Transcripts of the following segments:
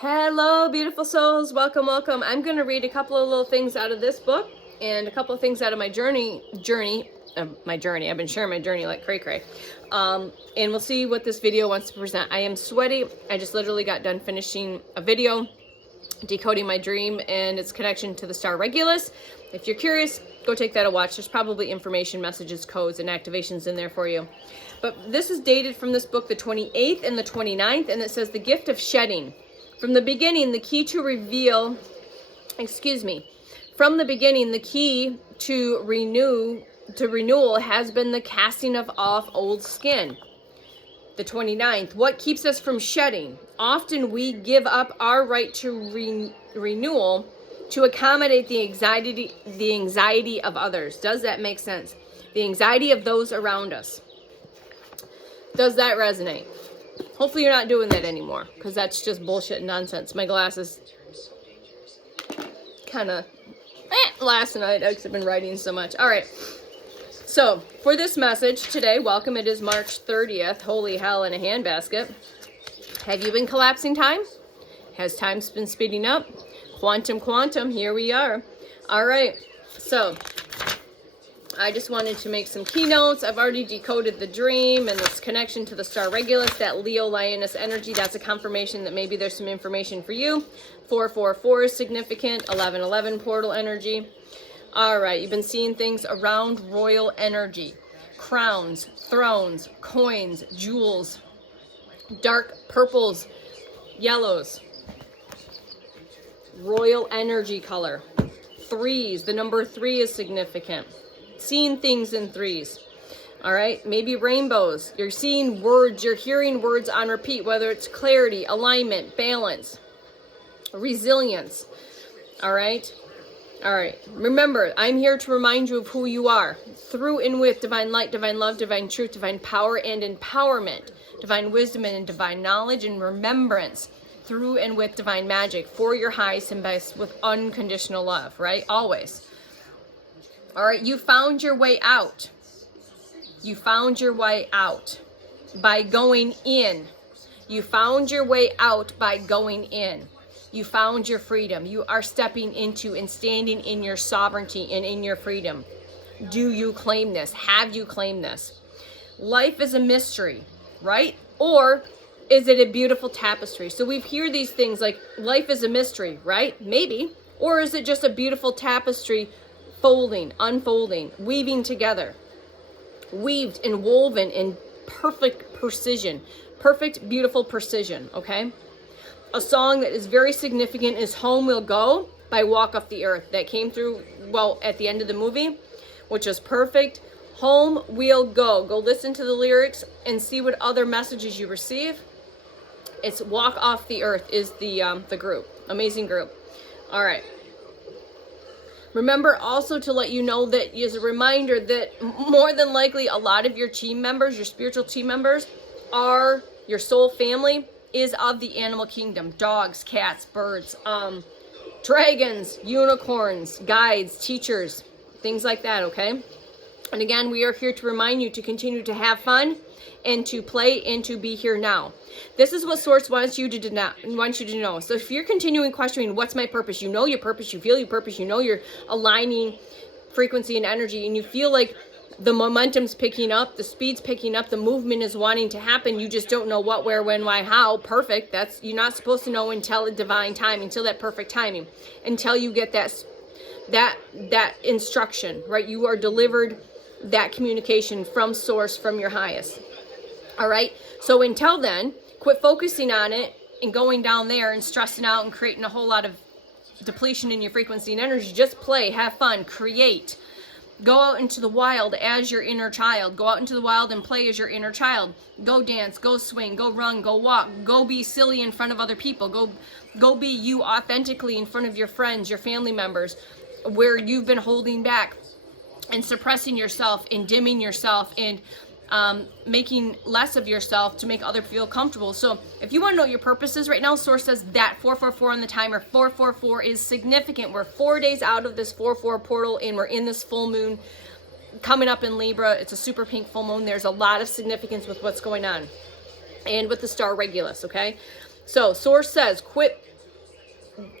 Hello, beautiful souls. Welcome, welcome. I'm going to read a couple of little things out of this book and a couple of things out of my journey. I've been sharing my journey like cray-cray. And we'll see what this video wants to present. I am sweaty. I just literally got done finishing a video, decoding my dream and its connection to the star Regulus. If you're curious, go take that a watch. There's probably information, messages, codes, and activations in there for you. But this is dated from this book, the 28th and the 29th, and it says the gift of shedding. From the beginning, the key to renewal has been the casting off old skin. The 29th, what keeps us from shedding? Often we give up our right to renewal to accommodate the anxiety of others. Does that make sense? The anxiety of those around us. Does that resonate? Hopefully you're not doing that anymore, because that's just bullshit and nonsense. My glasses kind of last night because I've been writing so much. All right. So for this message today, welcome. It is March 30th. Holy hell in a handbasket. Have you been collapsing time? Has time been speeding up? Quantum, here we are. All right. So I just wanted to make some keynotes. I've already decoded the dream and its connection to the star Regulus, that Leo Lioness energy. That's a confirmation that maybe there's some information for you. 444 is significant. 1111 portal energy. All right, you've been seeing things around royal energy. Crowns, thrones, coins, jewels, dark purples, yellows. Royal energy color. Threes, the number 3 is significant. Seeing things in threes. All right, maybe rainbows. You're seeing words, you're hearing words on repeat, whether it's clarity, alignment, balance, resilience. All right. Remember, I'm here to remind you of who you are. Through and with divine light, divine love, divine truth, divine power and empowerment, divine wisdom and divine knowledge and remembrance. Through and with divine magic for your highest and best with unconditional love, right? Always. All right, you found your way out. You found your way out by going in. You found your way out by going in. You found your freedom. You are stepping into and standing in your sovereignty and in your freedom. Do you claim this? Have you claimed this? Life is a mystery, right? Or is it a beautiful tapestry? So we hear these things like life is a mystery, right? Maybe. Or is it just a beautiful tapestry folding, unfolding, weaving together, weaved and woven in perfect precision, perfect, beautiful precision, okay? A song that is very significant is Home We'll Go by Walk Off the Earth. That came through, well, at the end of the movie, which is perfect. Home We'll Go. Go listen to the lyrics and see what other messages you receive. It's Walk Off the Earth is the group. Amazing group. All right. Remember also to let you know that as a reminder that more than likely a lot of your team members, your spiritual team members, are your soul family is of the animal kingdom. Dogs, cats, birds, dragons, unicorns, guides, teachers, things like that, okay? And again, we are here to remind you to continue to have fun and to play and to be here now. This is what Source wants you to know. So if you're continuing questioning, what's my purpose? You know your purpose, you feel your purpose, you know you're aligning frequency and energy, and you feel like the momentum's picking up, the speed's picking up, the movement is wanting to happen. You just don't know what, where, when, why, how. Perfect. You're not supposed to know until a divine time, until that perfect timing, until you get that instruction, right? You are delivered that communication from Source, from your highest. All right. So until then, quit focusing on it and going down there and stressing out and creating a whole lot of depletion in your frequency and energy. Just play, have fun, create. Go out into the wild as your inner child. Go out into the wild and play as your inner child. Go dance, go swing, go run, go walk, go be silly in front of other people. Go be you authentically in front of your friends, your family members, where you've been holding back and suppressing yourself and dimming yourself and making less of yourself to make other feel comfortable. So if you want to know what your purpose is right now, Source says that 444 on the timer. 444 is significant. We're 4 days out of this 4-4 portal and we're in this full moon coming up in Libra. It's a super pink full moon. There's a lot of significance with what's going on and with the star Regulus, okay? So source says, quit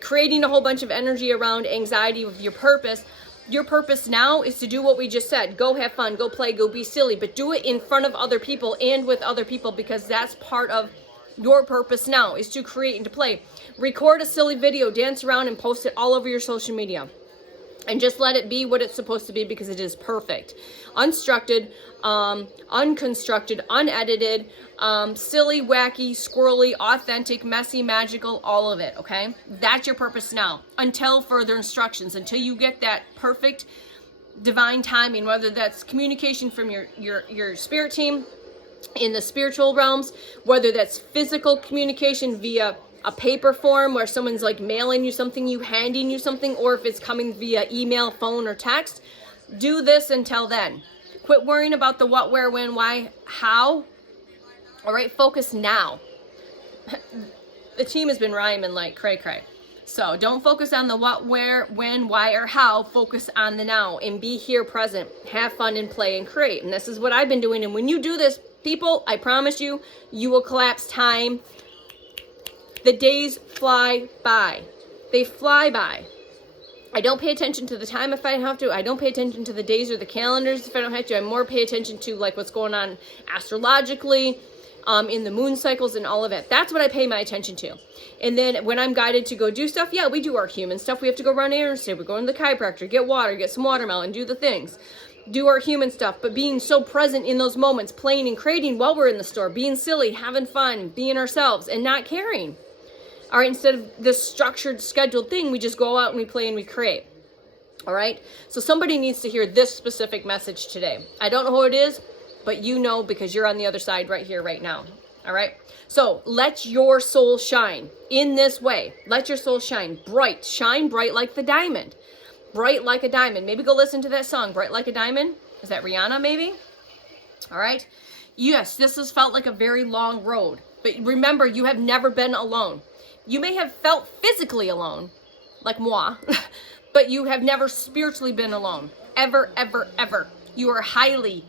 creating a whole bunch of energy around anxiety with your purpose. Your purpose now is to do what we just said. Go have fun, go play, go be silly, but do it in front of other people and with other people, because that's part of your purpose now, is to create and to play. Record a silly video, dance around, and post it all over your social media. And just let it be what it's supposed to be, because it is perfect. Unstructured, unconstructed, unedited, silly, wacky, squirrely, authentic, messy, magical, all of it, okay? That's your purpose now, until further instructions, until you get that perfect divine timing, whether that's communication from your spirit team in the spiritual realms, whether that's physical communication via a paper form where someone's like mailing you something, you handing you something, or if it's coming via email, phone, or text. Do this until then. Quit worrying about the what, where, when, why, how. All right, focus now. The team has been rhyming like cray cray. So don't focus on the what, where, when, why, or how. Focus on the now and be here present. Have fun and play and create. And this is what I've been doing. And when you do this, people, I promise you, you will collapse time. The days fly by. They fly by. I don't pay attention to the time if I don't have to. I don't pay attention to the days or the calendars if I don't have to. I more pay attention to like what's going on astrologically, in the moon cycles and all of it. That's what I pay my attention to. And then when I'm guided to go do stuff, yeah, we do our human stuff. We have to go run errands today. We're going to the chiropractor, get water, get some watermelon, do the things. Do our human stuff, but being so present in those moments, playing and creating while we're in the store, being silly, having fun, being ourselves, and not caring. All right, instead of this structured, scheduled thing, we just go out and we play and we create. All right, so somebody needs to hear this specific message today. I don't know who it is, but you know, because you're on the other side right here, right now. All right, so let your soul shine in this way. Let your soul shine bright. Shine bright like the diamond. Bright like a diamond. Maybe go listen to that song, Bright Like a Diamond. Is that Rihanna, maybe? All right. Yes, this has felt like a very long road. But remember, you have never been alone. You may have felt physically alone, like moi, but you have never spiritually been alone. Ever, ever, ever. You are highly,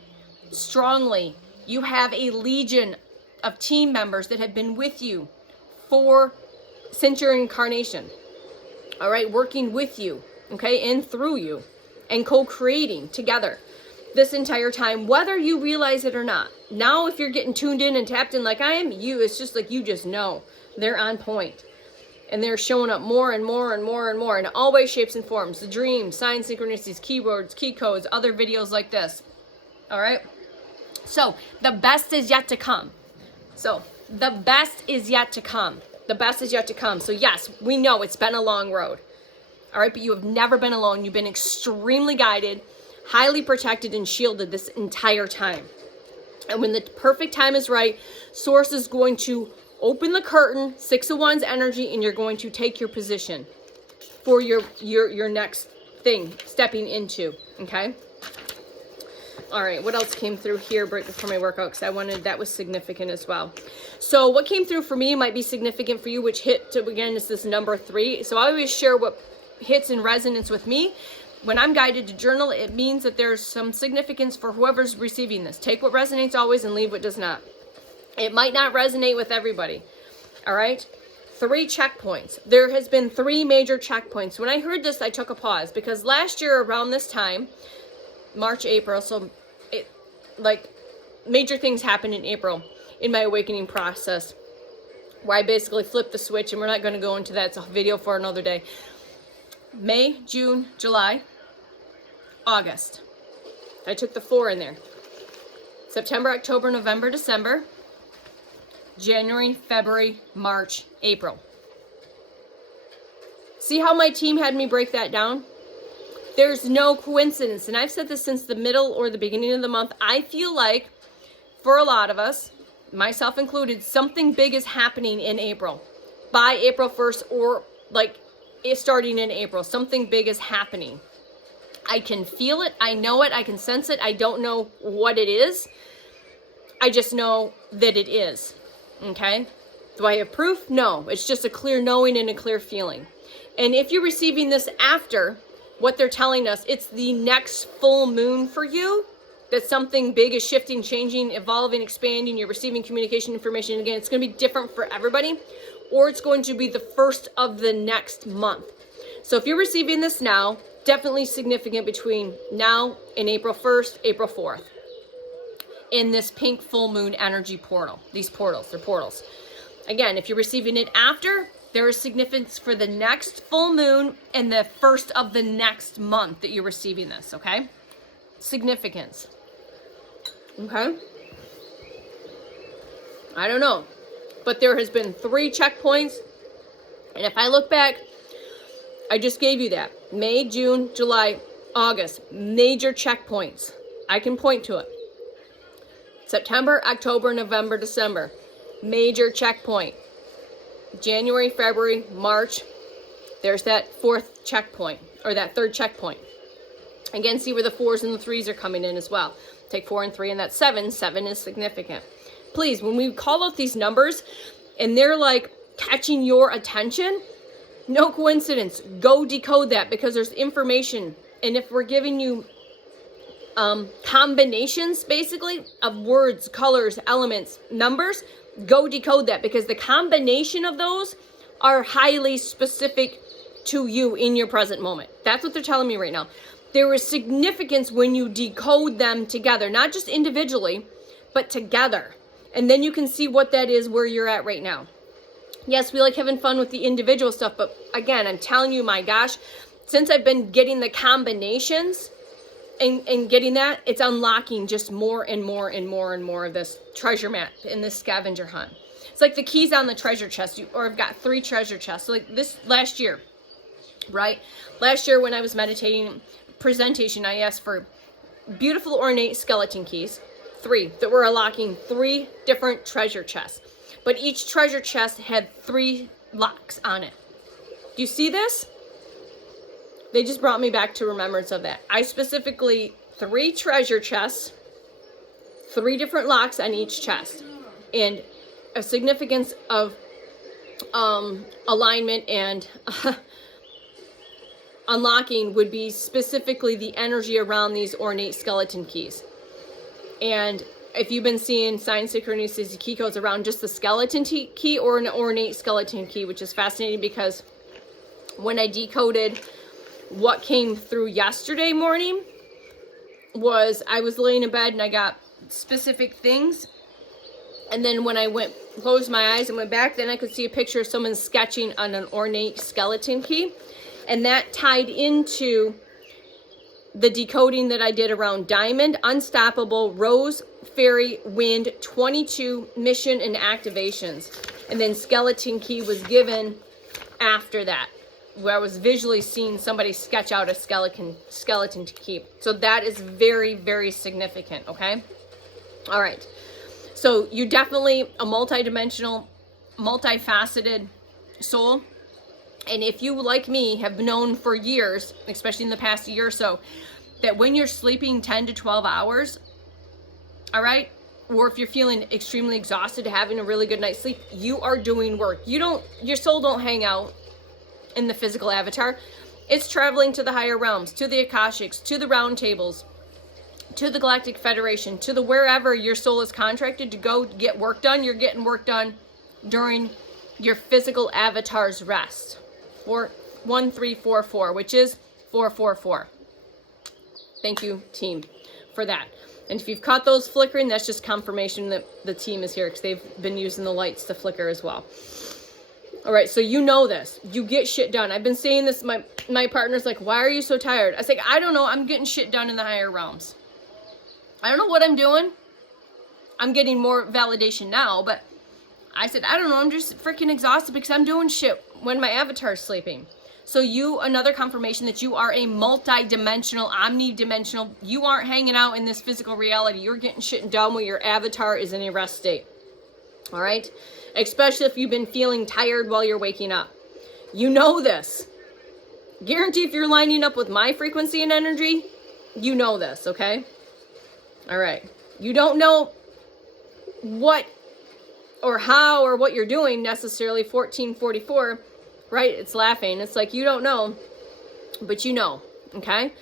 strongly, you have a legion of team members that have been with you since your incarnation. All right, working with you, okay, and through you, and co-creating together this entire time, whether you realize it or not. Now, if you're getting tuned in and tapped in like I am, it's just like you just know they're on point. And they're showing up more and more and more and more in all ways, shapes, and forms. The dreams, signs, synchronicities, keywords, key codes, other videos like this. All right? So, the best is yet to come. So, the best is yet to come. The best is yet to come. So, yes, we know it's been a long road. All right? But you have never been alone. You've been extremely guided, highly protected, and shielded this entire time. And when the perfect time is right, Source is going to open the curtain, 6 of Wands energy, and you're going to take your position for your next thing, stepping into, okay? All right, what else came through here right before my workout? Because that was significant as well. So what came through for me might be significant for you, which hit, again, is this number 3. So I always share what hits in resonance with me. When I'm guided to journal, it means that there's some significance for whoever's receiving this. Take what resonates always and leave what does not. It might not resonate with everybody, all right? 3 checkpoints. There has been 3 major checkpoints. When I heard this, I took a pause, because last year around this time, March, April, so major things happened in April in my awakening process, where I basically flipped the switch, and we're not going to go into that. It's a video for another day. May, June, July, August. I took the 4 in there. September, October, November, December, January, February, March, April. See how my team had me break that down? There's no coincidence. And I've said this since the middle or the beginning of the month. I feel like for a lot of us, myself included, something big is happening in April. By April 1st, or it's starting in April. Something big is happening. I can feel it. I know it. I can sense it. I don't know what it is. I just know that it is. Okay? Do I have proof? No. It's just a clear knowing and a clear feeling. And if you're receiving this after what they're telling us, it's the next full moon for you, that something big is shifting, changing, evolving, expanding. You're receiving communication information. Again, it's going to be different for everybody. or it's going to be the first of the next month. So if you're receiving this now, definitely significant between now and April 1st, April 4th. In this pink full moon energy portal. These portals, they're portals. Again, if you're receiving it after, there is significance for the next full moon and the first of the next month that you're receiving this, okay? Significance. Okay? I don't know. But there has been 3 checkpoints. And if I look back, I just gave you that. May, June, July, August. Major checkpoints. I can point to it. September, October, November, December. Major checkpoint. January, February, March. There's that 4th checkpoint, or that 3rd checkpoint. Again, see where the 4s and the 3s are coming in as well. Take 4 and 3, and that's 7. 7 is significant. Please, when we call out these numbers, and they're like catching your attention, no coincidence. Go decode that, because there's information. And if we're giving you combinations, basically, of words, colors, elements, numbers, go decode that, because the combination of those are highly specific to you in your present moment. That's what they're telling me right now. There is significance when you decode them together, not just individually, but together. And then you can see what that is where you're at right now. Yes, we like having fun with the individual stuff, but again, I'm telling you, my gosh, since I've been getting the combinations and getting that, it's unlocking just more and more and more and more of this treasure map in this scavenger hunt. It's like the keys on the treasure chest, or I've got 3 treasure chests. So like this last year, right? Last year when I was meditating presentation, I asked for beautiful ornate skeleton keys, 3, that were unlocking 3 different treasure chests. But each treasure chest had 3 locks on it. Do you see this? They just brought me back to remembrance of that. I specifically, 3 treasure chests, 3 different locks on each chest. And a significance of alignment and unlocking would be specifically the energy around these ornate skeleton keys. And if you've been seeing sign synchronicities, key codes around just the skeleton key or an ornate skeleton key, which is fascinating, because when I decoded what came through yesterday morning, was I was laying in bed and I got specific things, and then when I closed my eyes and went back, then I could see a picture of someone sketching on an ornate skeleton key, and that tied into the decoding that I did around Diamond, Unstoppable, Rose, Fairy, Wind, 22 mission and activations. And then Skeleton Key was given after that, where I was visually seeing somebody sketch out a skeleton key. So that is very, very significant, okay? All right. So you definitely a multidimensional, multifaceted soul. And if you, like me, have known for years, especially in the past year or so, that when you're sleeping 10 to 12 hours, all right, or if you're feeling extremely exhausted, having a really good night's sleep, you are doing work. Your soul don't hang out in the physical avatar. It's traveling to the higher realms, to the Akashics, to the round tables, to the Galactic Federation, to the wherever your soul is contracted to go get work done. You're getting work done during your physical avatar's rest. 1344, which is 444. Thank you, team, for that. And if you've caught those flickering, that's just confirmation that the team is here, because they've been using the lights to flicker as well. All right, so you know this. You get shit done. I've been saying this. My partner's like, why are you so tired? I was like, I don't know. I'm getting shit done in the higher realms. I don't know what I'm doing. I'm getting more validation now, but I said, I don't know. I'm just freaking exhausted because I'm doing shit when my avatar's sleeping. So another confirmation that you are a multi-dimensional, omnidimensional. You aren't hanging out in this physical reality. You're getting shit done when your avatar is in a rest state. All right? Especially if you've been feeling tired while you're waking up. You know this. Guarantee if you're lining up with my frequency and energy, you know this, okay? All right. You don't know what or how or what you're doing necessarily. 1444, right? It's laughing. It's like you don't know, but you know, okay?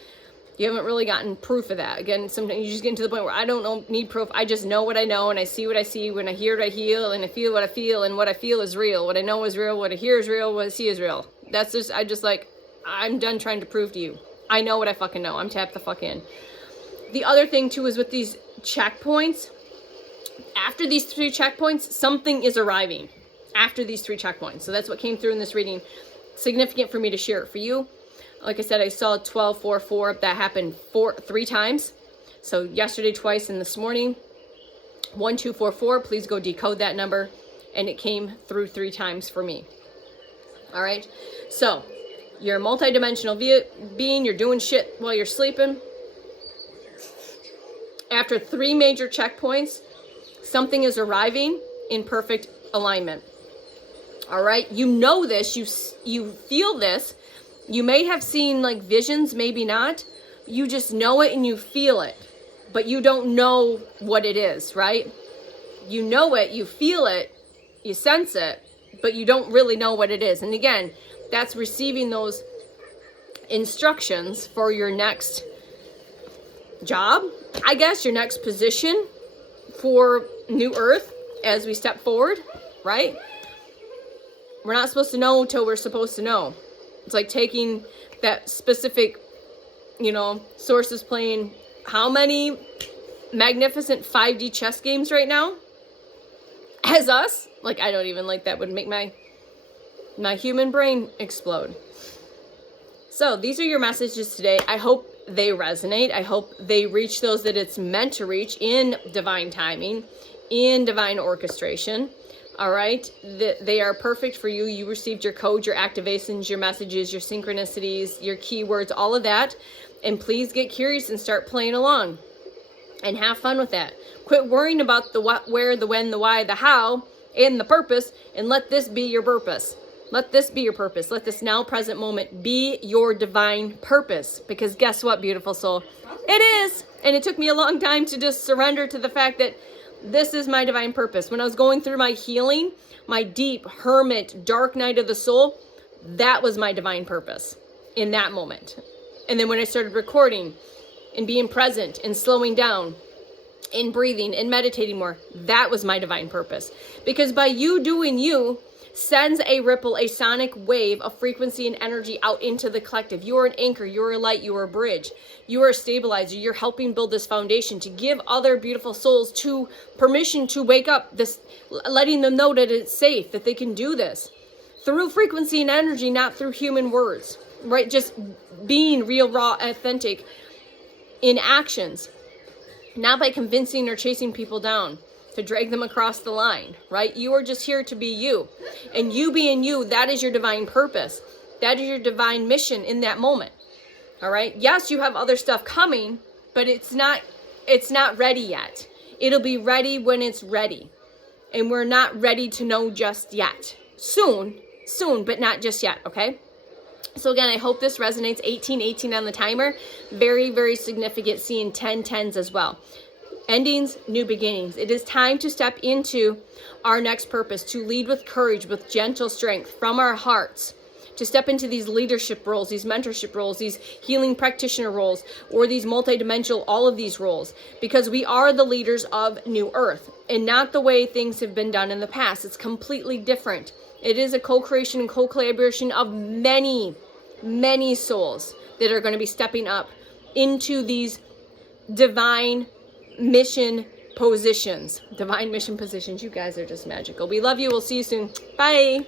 You haven't really gotten proof of that. Again, sometimes you just get to the point where I don't need proof. I just know what I know, and I see what I see. When I hear what I hear, and I feel what I feel, and what I feel is real. What I know is real. What I hear is real. What I see is real. That's just, I'm done trying to prove to you. I know what I fucking know. I'm tapped the fuck in. The other thing too is with these checkpoints, after these 3 checkpoints, something is arriving after these 3 checkpoints. So that's what came through in this reading. Significant for me to share it for you. Like I said, I saw 1244. That happened 3 times. So yesterday twice and this morning. 1244. Please go decode that number. And it came through 3 times for me. All right. So you're a multidimensional being. You're doing shit while you're sleeping. After 3 major checkpoints, something is arriving in perfect alignment. All right. You know this. You feel this. You may have seen like visions, maybe not. You just know it and you feel it, but you don't know what it is, right? You know it, you feel it, you sense it, but you don't really know what it is. And again, that's receiving those instructions for your next job, I guess, your next position for New Earth as we step forward, right? We're not supposed to know until we're supposed to know. It's like taking that specific, Source is playing how many magnificent 5D chess games right now as us? Like, I don't even that would make my human brain explode. So these are your messages today. I hope they resonate. I hope they reach those that it's meant to reach in divine timing, in divine orchestration. All right. They are perfect for you. You received your code, your activations, your messages, your synchronicities, your keywords, all of that. And please get curious and start playing along and have fun with that. Quit worrying about the what, where, the when, the why, the how, and the purpose, and let this be your purpose. Let this be your purpose. Let this now present moment be your divine purpose. Because guess what, beautiful soul? It is. And it took me a long time to just surrender to the fact that this is my divine purpose. When I was going through my healing, my deep hermit, dark night of the soul, that was my divine purpose in that moment. And then when I started recording and being present and slowing down and breathing and meditating more, that was my divine purpose. Because by you doing you, sends a ripple, a sonic wave of frequency and energy out into the collective. You are an anchor, you are a light, you are a bridge, you are a stabilizer. You're helping build this foundation to give other beautiful souls to permission to wake up, this, letting them know that it's safe, that they can do this through frequency and energy, not through human words, right? Just being real, raw, authentic in actions, not by convincing or chasing people down to drag them across the line, right? You are just here to be you. And you being you, that is your divine purpose. That is your divine mission in that moment. All right? Yes, you have other stuff coming, but it's not ready yet. It'll be ready when it's ready. And we're not ready to know just yet. Soon, but not just yet, okay? So again, I hope this resonates. 1818 on the timer. Very, very significant. Seeing 1010s as well. Endings, new beginnings. It is time to step into our next purpose, to lead with courage, with gentle strength from our hearts, to step into these leadership roles, these mentorship roles, these healing practitioner roles, or these multidimensional, all of these roles, because we are the leaders of New Earth and not the way things have been done in the past. It's completely different. It is a co-creation and co-collaboration of many, many souls that are going to be stepping up into these divine mission positions. Divine mission positions. You guys are just magical. We love you. We'll see you soon. Bye.